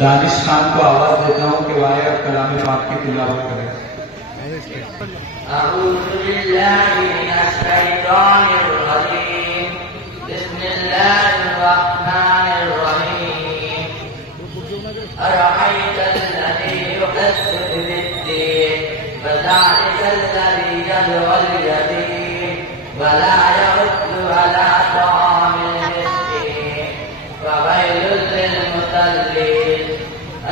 दानिश खान को आवाज देता हूँ कि वाह अब कलाम पाक की तिलावत करें। अऊज़ु बिल्लाहि मिनश शैतानिर रजीम। बिस्मिल्लाहिर रहमानिर रहीम। अरअयतल लज़ी युकज़्ज़िबु बिद्दीन फज़ालिकल लज़ी यद'उल यतीम वला यहुद्दु अला तआमिल मिस्कीन फवैलुल लिल मुसल्लीन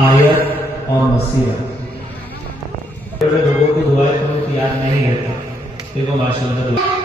आयत और नसीहत। लोगों को दुआएं करूँ तो याद नहीं रहता। देखो माशाअल्लाह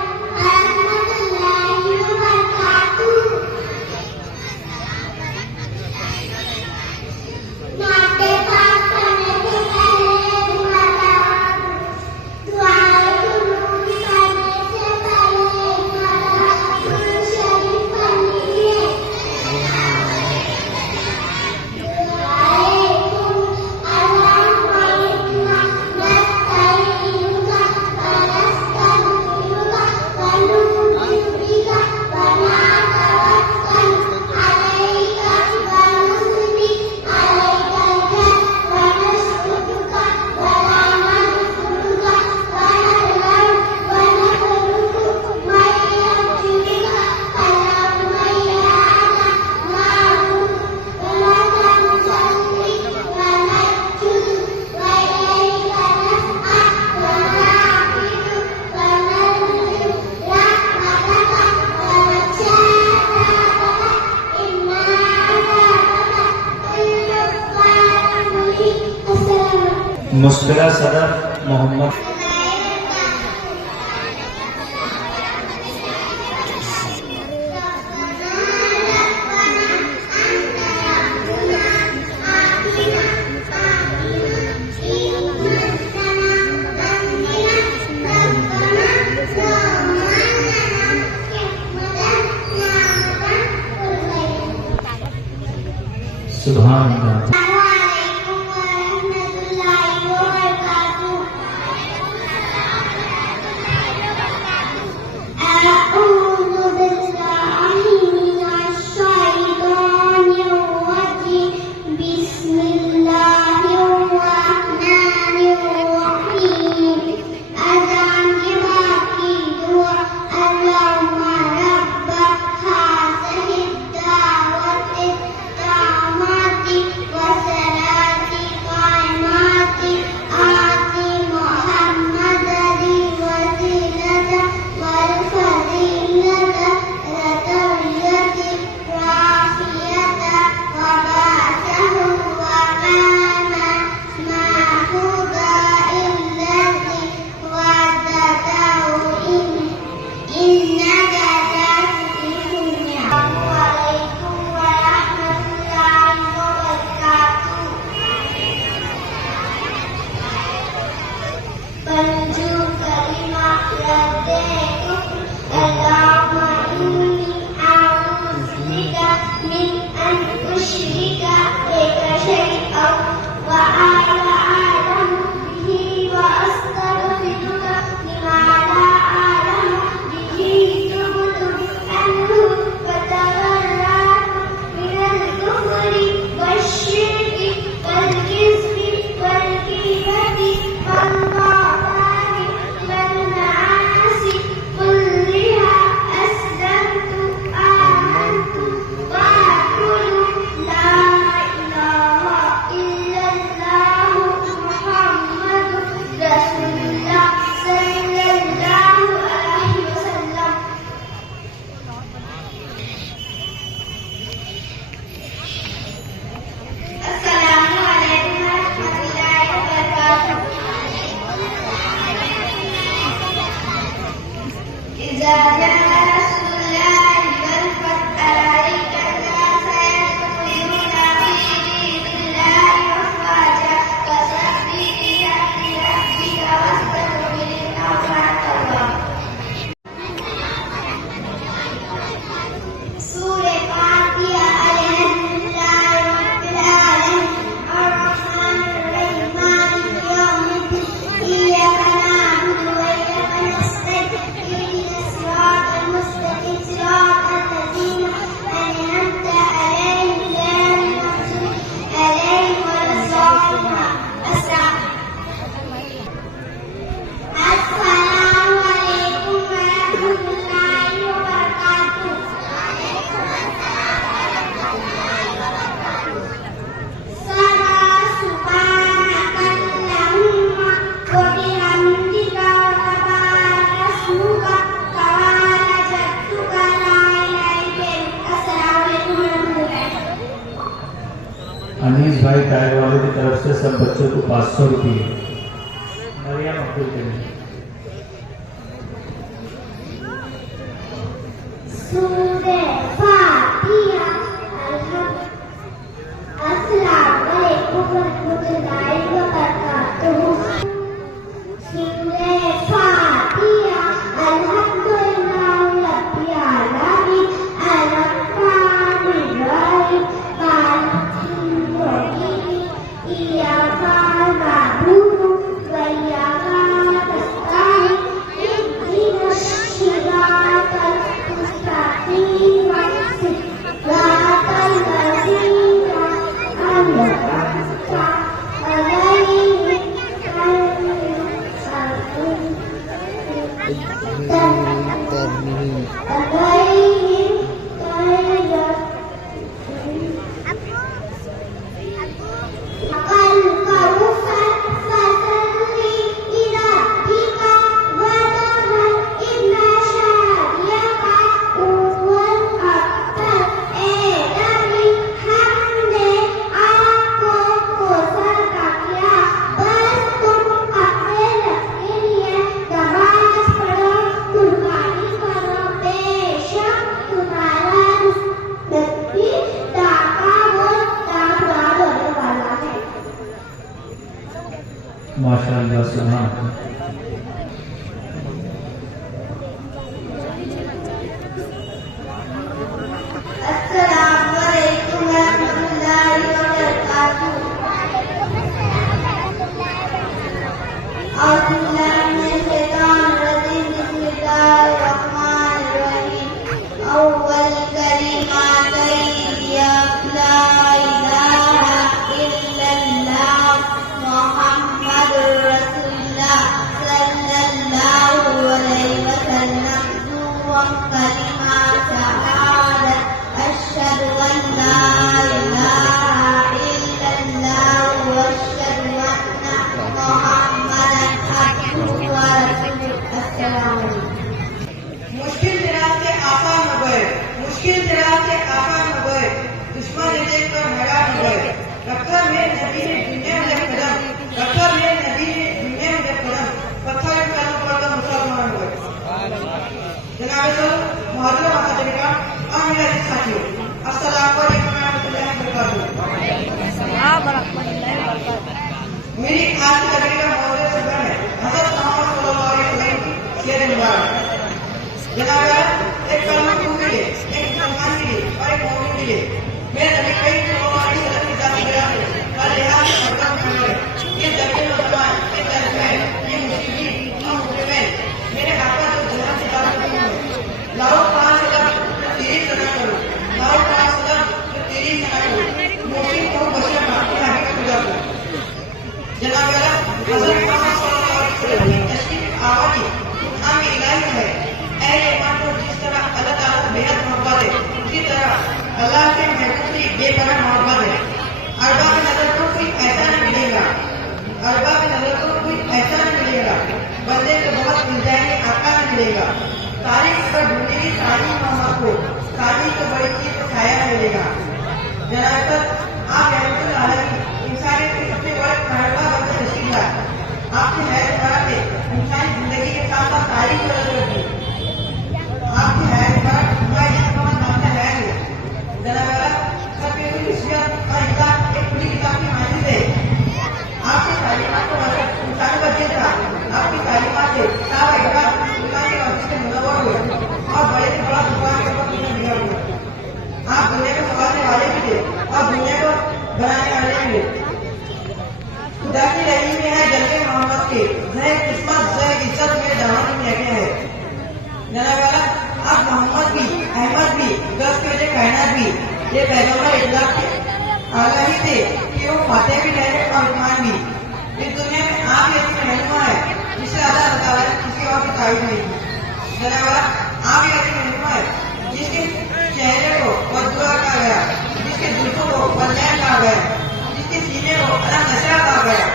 मुस्कुरा सदर मोहम्मद सुभान अल्लाह। was अनीस भाई टायर वाले की तरफ से सब बच्चों को 500 रुपये। मरियम अब्दुल करीम। सूरह फातिहा। अस्सलाम वालेकुम रहमतुल्लाहि व बरकातुहू। सूरह फातिहा। अल्हम्दुलिल्लाहि रब्बिल आलमीन अर्रहमानिर रहीम मालिकिल यौमिद्दीन इय्याका नअबुदु व इय्याका नस्तईन इहदिनस सिरातल मुस्तकीम सिरातल लज़ीना अन'अमता अलैहिम माशाअल्लाह सुभान। अस्सलाम वालेकुम रहमतुल्लाहि व बरकातुहू। औज़ु बिल्लाहि मिनश शैतानिर रजीम। बिस्मिल्लाहिर रहमानिर रहीम। अव्वल कलिमातैन या ला इलाहा इल्लल्लाह मुहम्मदुर रसूलुल्लाह सल्लल्लाहु अलैहि वसल्लम। व कलिमा शहादत अशहदु अन ला इलाहा इल्लल्लाह व अशहदु अन्ना मुहम्मदन अब्दुहु व रसूलुहु। अस्सलामु अलैकुम। मुश्किल रास्ते आसान हो गए, मुश्किल रास्ते आसान हो गए, दुश्मन देख कर हैरान हो गए। रखा मेरे नबी ने दुनिया में कदम, रखा मेरे नबी ने दुनिया में कदम, पत्थर के कदम पर मुसलमान हो गए। जनाब मोहतरम हाज़िरीन और मेरे साथियों, अस्सलाम वालेकुम रहमतुल्लाहि व बरकातुहू। मेरी आज की तकरीर का मौजूद सदर है हज़रत मोहम्मद सल्लल्लाहु अलैहि वसल्लम की शेर मुबारक। जनाब एक कलमा के लिए, एक मुसलमान के लिए और एक मोमिन के लिए मेरे नबी करीम सल्लल्लाहु अलैहि वसल्लम की जाती बयान का लिहाज से मकाम करने ये जबीर मुसलमान, ये दरजैन, ये मुस्लिम और मुस्लिम मेरे आका जो जहां से बात करते हैं लाओ पांच सलाम तेरी सना करो, लाओ पांच सलाम तेरी सना करो, मोमिन को बशर माफी आगे का पूजा करो। जनाब हज़रत मोहम्मद सल्लल्लाहु अलैहि वसल्लम की तशरीफ आवाज़ी कुरान में इलाही है। ऐ ईमान को जिस तरह अल्लाह ताला से बेहद मोहब्बत है, उसी तरह अल्लाह के महबूब से बेपनाह मोहब्बत है। अरबा की नजर को कोई ऐसा नहीं मिलेगा, अरबा की नजर को कोई ऐसा नहीं मिलेगा, बंदे को बहुत मिल जाएंगे, आका नहीं मिलेगा। तारीफ पर ढूंढेगी तारीफ मोहम्मद को, तारीफ को बड़ी चीज को छाया मिलेगा। जनाब आप रहमतुल्लाह अलैहि इंसानियत के सबसे बड़े कारोबार बनकर तशरीफ लाए। आपके हैरत बात है इंसानी जिंदगी के साथ साथ तारीफ की नजर रखी। आपकी हैरत बात पूरा इसका नाम है। जनाब सबके कोई हिस्सियत और इताद एक खुली किताब की हाजिर है। आपकी तालीमात को इंसानी बच्चे था, आपकी तालीमात से सारा इकरार दुकान के मस्जिद से मुनव्वर हुए और बड़े से बड़ा दुकान के ऊपर दिया हुआ। आप दुनिया को संभालने वाले भी थे और दुनिया को बनाने वाले भी थे। खुदा की रही में है जलके मोहम्मद के, जय किस्मत जय इज्जत में दामन में लगे हैं। जनाब आप मोहम्मद भी, अहमद भी, दस के वजह कायनात भी, ये पैगंबर इखलाक के आगा ही थे कि वो फातेह भी रहे और उस्मान भी। इस दुनिया में आप ही ऐसी रहनुमा है जिसे अल्लाह ताला ने किसी और की तारीफ नहीं की। जनाब आप ही ऐसी रहनुमा है जिसके चेहरे को बददुआ कहा गया, जिसके जुल्फों को बदलैन कहा गया, जिसके सीने को अलग नशा कहा गया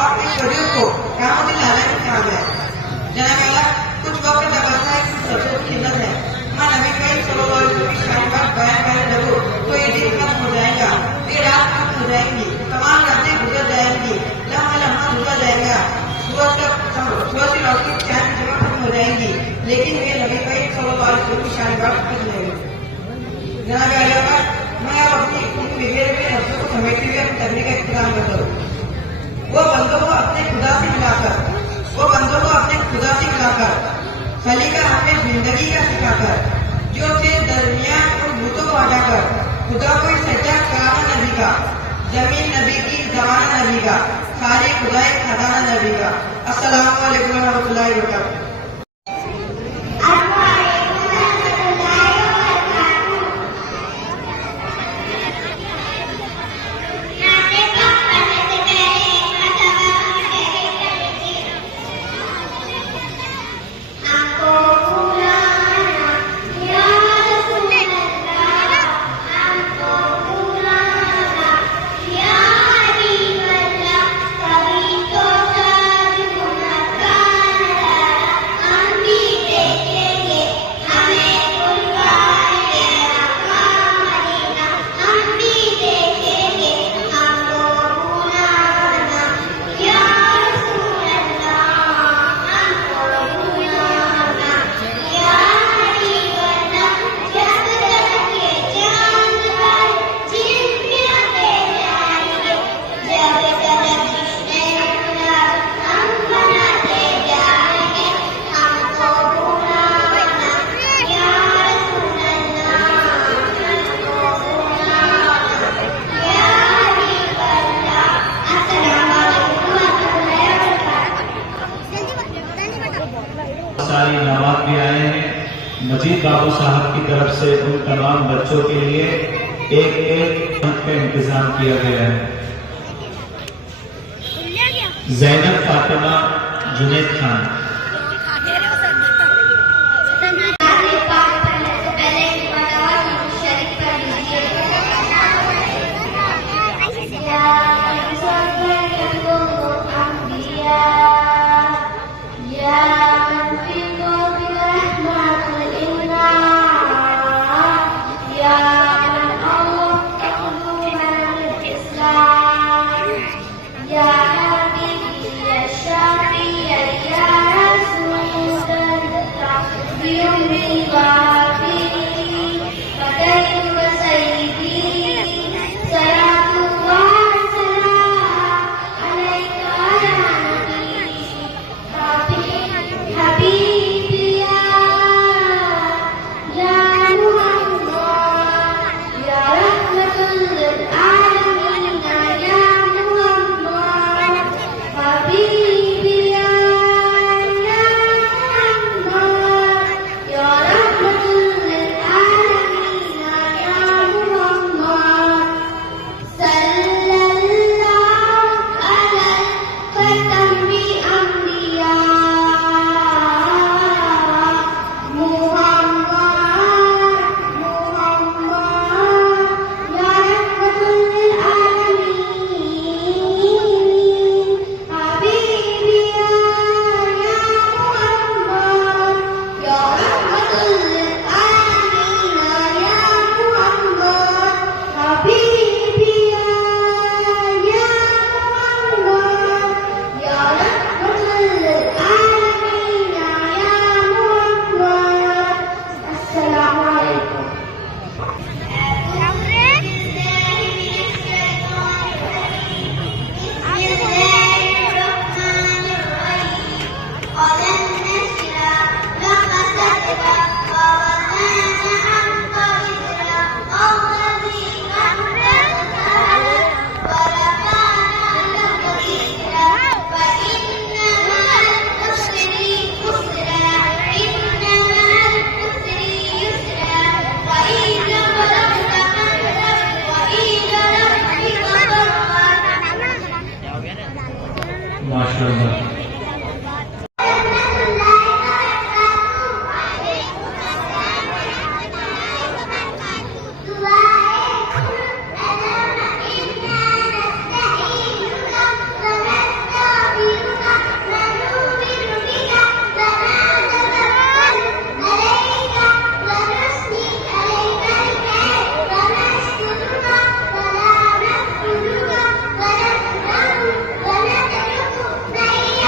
और इस वजूद को क़यामत आलम कहा गया। जनाब कुछ वक्त तक है कि सबसे खिदमत है मां नबी करीम सल्लल्लाहु अलैहि वसल्लम की शान का बयान करने लगो तो ये दिन खत्म हो जाएगा, ये रात खत्म हो जाएगी। पिघेरे हुए नफ्सों को समेटते हुए अपनी तकनीक का इख्तिताम करता हूँ। वो बंदों को अपने खुदा से मिलाकर सलीका हमें जिंदगी का सिखाकर, जो के दरमियान उन भूतों को हटाकर खुदा को सच्चा कलामा नबी का, जमीन नबी की जमाना नबी का, सारी खुदाई खजाना नबी का। अस्सलामु अलैकुम रहमतुल्लाहि व बरकातुहू। सारी नवाब भी आए हैं। मजीद बाबू साहब की तरफ से उन तमाम बच्चों के लिए एक अंक का इंतजाम किया गया है। जैनब फातिमा जुनैद खान। माशाअल्लाह। Yeah.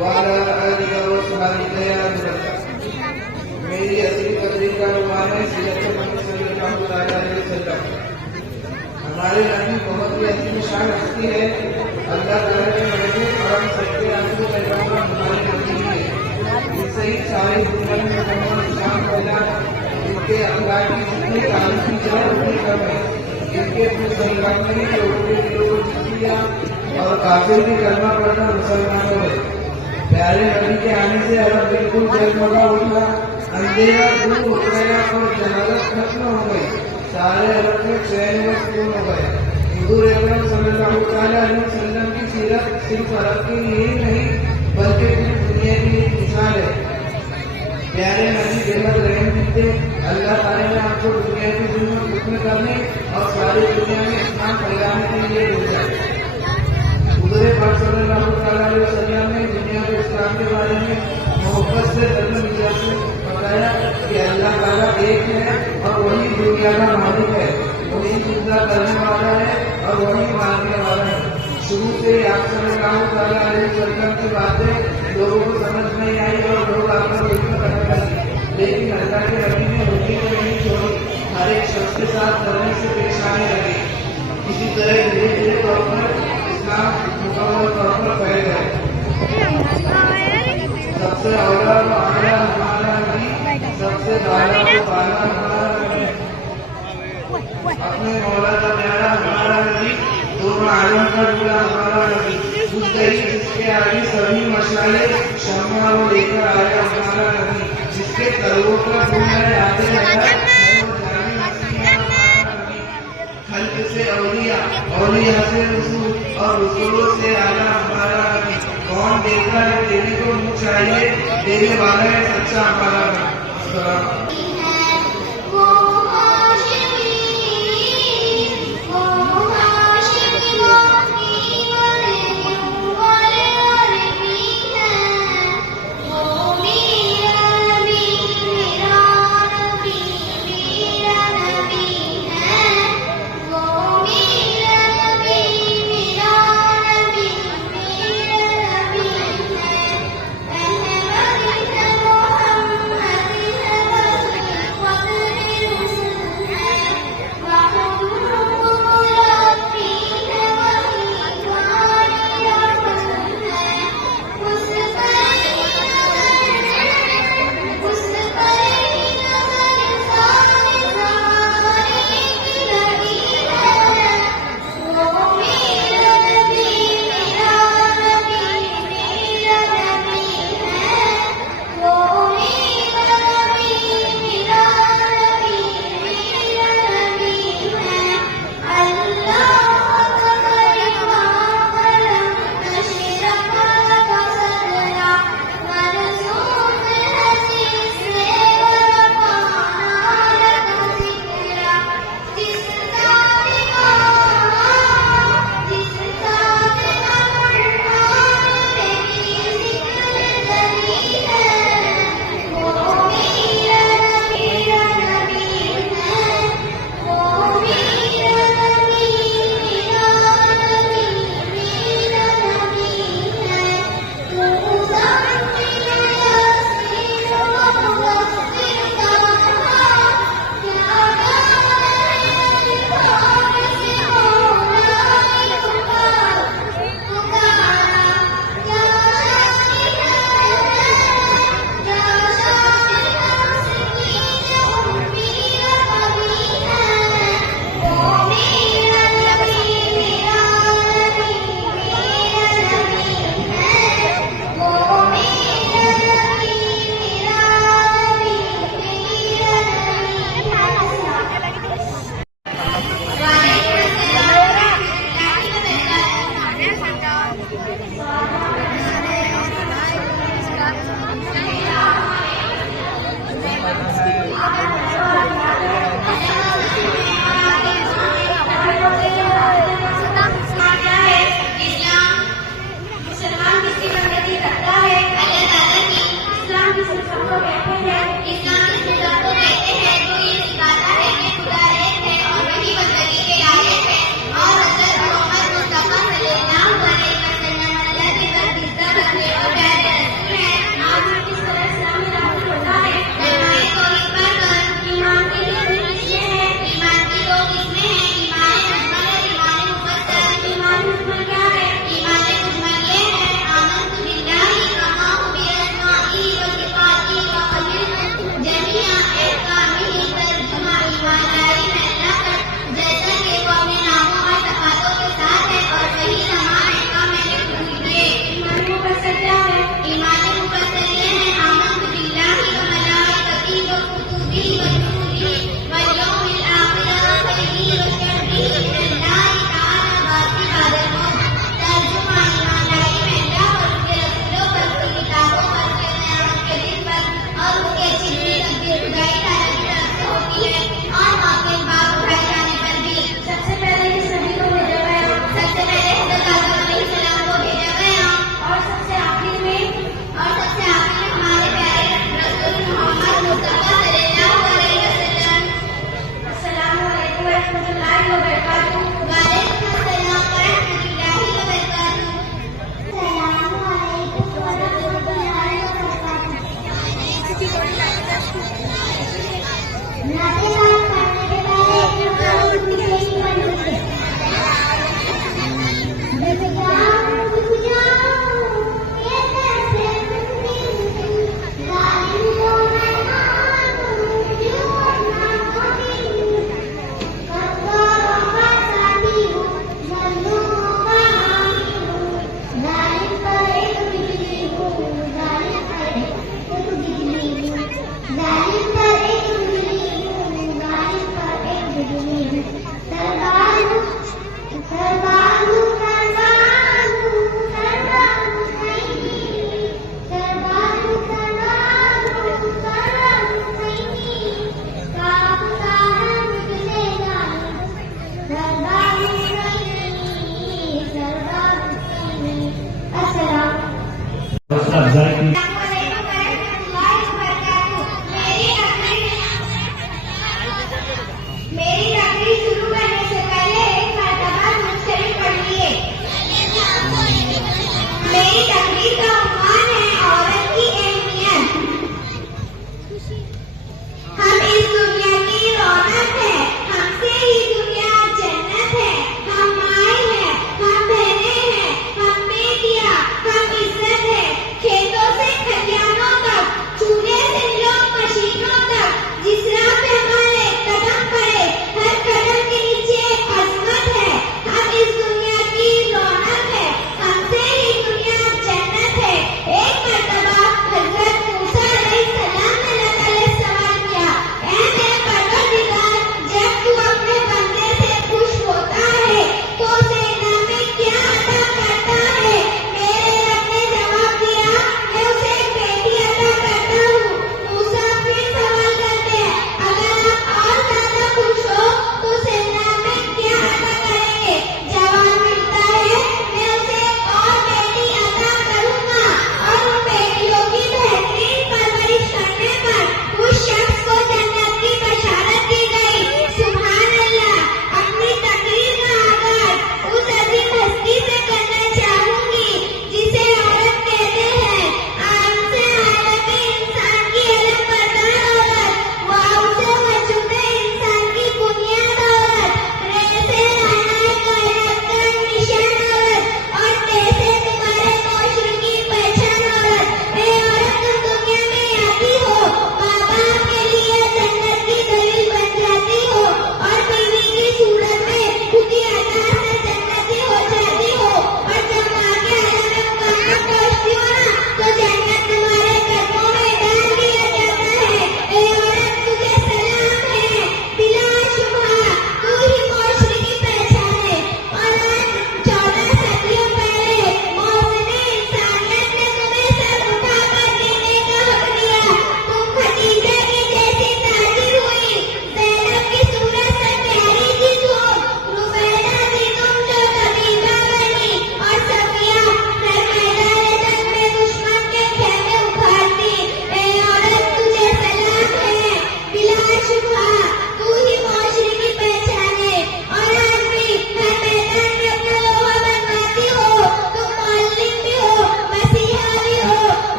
वाला आलिहि वसहबिहि अजमईन। मेरी असली कदरी का नुमान है सीरत मोहम्मद सल्लल्लाहु अलैहि वसल्लम। हमारे नबी बहुत ही अजीम शान हस्ती है। अल्लाह ताला के नबी और हम सबके आखिरी पैगंबर हमारे नबी हैं। इनसे ही सारी दुनिया में मुकम्मल इस्लाम फैला। इनके अखलाक की जितनी तारीफ की जाए उतनी कम है। इनके मुसलमान ने उनके दिलों को जीत लिया और काफिर भी कलमा पढ़ना मुसलमान हो गए। प्यारे नबी के आने से अरब बिल्कुल जगमगा उठा, अंधेरा दूर हो गया और जहालत खत्म हो गई। सारे अरब में चैन व सुकून हो गए। हुजूर अकरम सल्लल्लाहु अलैहि वसल्लम की सीरत सिर्फ अरब के लिए ही नहीं बल्कि पूरी दुनिया की एक मिसाल है। प्यारे नबी बेहद रहम दिल। अल्लाह ताला ने आपको दुनिया की जुल्म खत्म करने और सारी दुनिया में इस्लाम फैलाने के लिए भेजा। हुजूर पाक सल्लल्लाहु अलैहि वसल्लम ने दुनिया को इस्लाम के बारे में मोहब्बत से बताया कि अल्लाह ताला एक है और वही दुनिया का मालिक है, वही जिंदा करने वाला है और वही मारने वाला है। शुरू से आप सल्लल्लाहु अलैहि वसल्लम की बातें लोगों को समझ नहीं आई और लोग आपको बिल्कुल कटक लगे, लेकिन अल्लाह के नबी ने रोटी को नहीं छोड़ी, हर एक शख्स के साथ करने से पेश आने लगे। इसी तरह धीरे धीरे तौर पर इस्लाम मुकम्मल तौर पर फैल गया। सबसे औला तो आला हमारा नबी, सबसे बाला तो बाला हमारा नबी, अपने मौला का प्यारा हमारा नबी, दोनों आलम का दूल्हा हमारा नबी, उस गई जिसके आगे सभी मशाले शम्मा वो लेकर आया हमारा नबी, जिसके तलवों का दूल्हा आगे लगा खल्क से औलिया, औलिया से रसूल और रसूलों से आला हमारा नबी। कौन देखता है देने को मुँह चाहिए, देने वाला है सच्चा हमारा नबी। हौसला अफजाई की। मेरी तकरीर शुरू करने से पहले एक मर्तबा दुरूद शरीफ पढ़िए। मेरी तकरीर का उन्वान है औरत की अहमियत। हम इस दुनिया की रौनक है, हमसे ही दुनिया जन्नत है। हम माए हैं, हम बहनें हैं, हम बेटियां, हम इज्जत है। खेतों से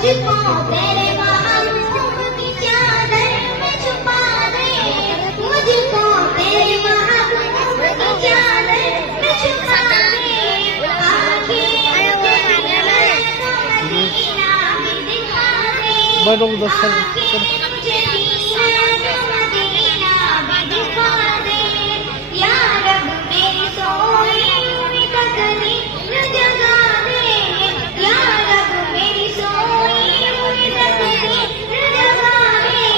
मुझको तेरे महबूब की चादर में छुपा दे, मुझको तेरे महबूब की चादर में छुपा दे। आंखें मुझे मदीना भी दिखा दे, आंखें मुझे मदीना भी दिखा दे। या रब मेरी सोई हुई तकदीर जगा दे, या रब मेरी सोई हुई तकदीर जगा दे।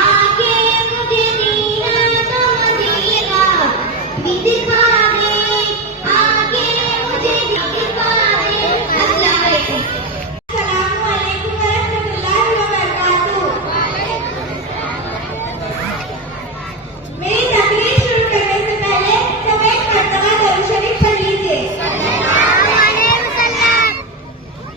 आंखें मुझे दीना तो मदीना भी दिखा दे, आंखें मुझे दिखा दे। अस्सलाम वालेकुम। अस्सलाम वालेकुम वरहमतुल्लाहि वबरकातुहू। मेरी तकरीर शुरू करने से पहले सब एक मर्तबा दरूद शरीफ पढ़ लीजिए।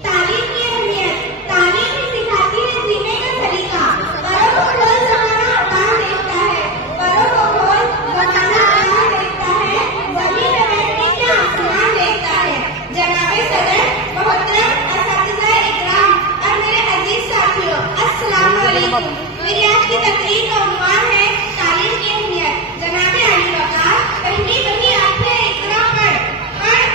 तालीम की अहमियत। तालीम ही सिखाती है जीने का तरीका। बड़ों को खोल समाना अल्लाह देखता है, बड़ों को खोल बनाना अल्लाह देखता है, जमीन में बैठने के आसमान देखता है। जनाबे सदर, मोहतरम असातिज़ा इकराम और मेरे अजीज साथियों, अस्सलाम वालेकुम। मेरी आज की तकरीर का उन्वान है तालीम की अहमियत। जनाबे अली वक़ार, पहली वही आखिर इकरा पढ़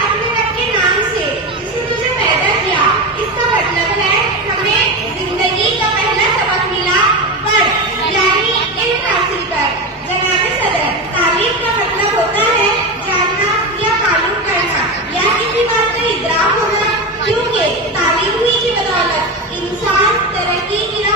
अपने रब के नाम से जिसने तुझे पैदा किया। इसका मतलब है हमें जिंदगी का पहला सबक मिला, पढ़ यानी इल्म हासिल कर। जनाबे सदर, तालीम का मतलब होता है जानना या मालूम करना या किसी बात का इदराक होना, क्योंकि तालीम ही की बदौलत इंसान तरक्की की राह